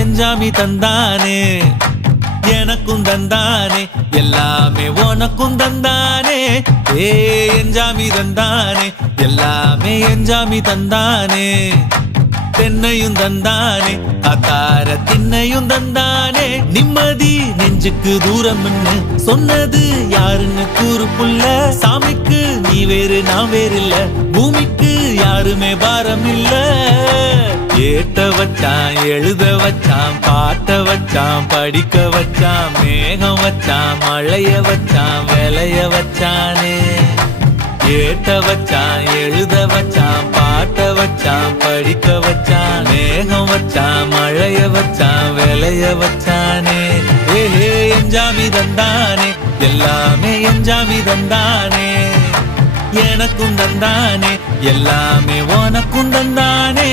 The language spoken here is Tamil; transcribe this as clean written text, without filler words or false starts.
எஞ்சாமி தந்தானே எனக்கும் தந்தானே எல்லாமே உனக்கும் தந்தானே எஞ்சாமி தந்தானே எல்லாமே எஞ்சாமி தந்தானே தென்னையும் தந்தானே அத்தார திண்ணையும் தந்தானே நிம்மதி நெஞ்சுக்கு தூரம் சொன்னது யாருன்னு கூறு புள்ள சாமிக்கு நீ வேறு நான் வேறு இல்ல பூமிக்கு யாருமே பாரம் இல்ல ஏத்த வச்சான் எழுத வச்சான் பாட்ட வச்சான் படிக்க வச்சான் மேகம் வச்சான் மழைய வச்சான் விளைய வச்சானே ஏத்த வச்சான் எழுத வச்சான் பாட்ட வச்சான் படிக்க வச்சான் மேகம் வச்சான் மழைய வச்சான் விளைய வச்சானே எஞ்சாமி தந்தானே எல்லாமே எஞ்சாமி தந்தானே எனக்கும் தந்தானே எல்லாமே உனக்கும் தந்தானே